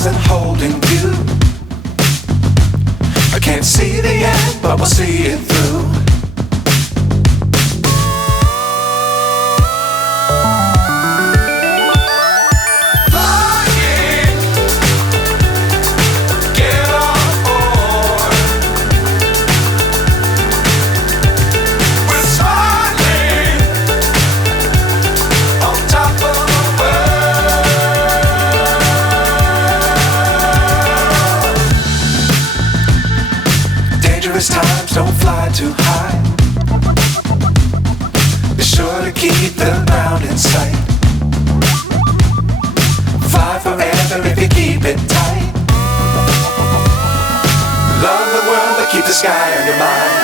stars and holding you. I can't see the end, but we'll see it through. Times don't fly too high. Be sure to keep the ground in sight. Fly forever if you keep it tight. Love the world but keep the sky on your mind.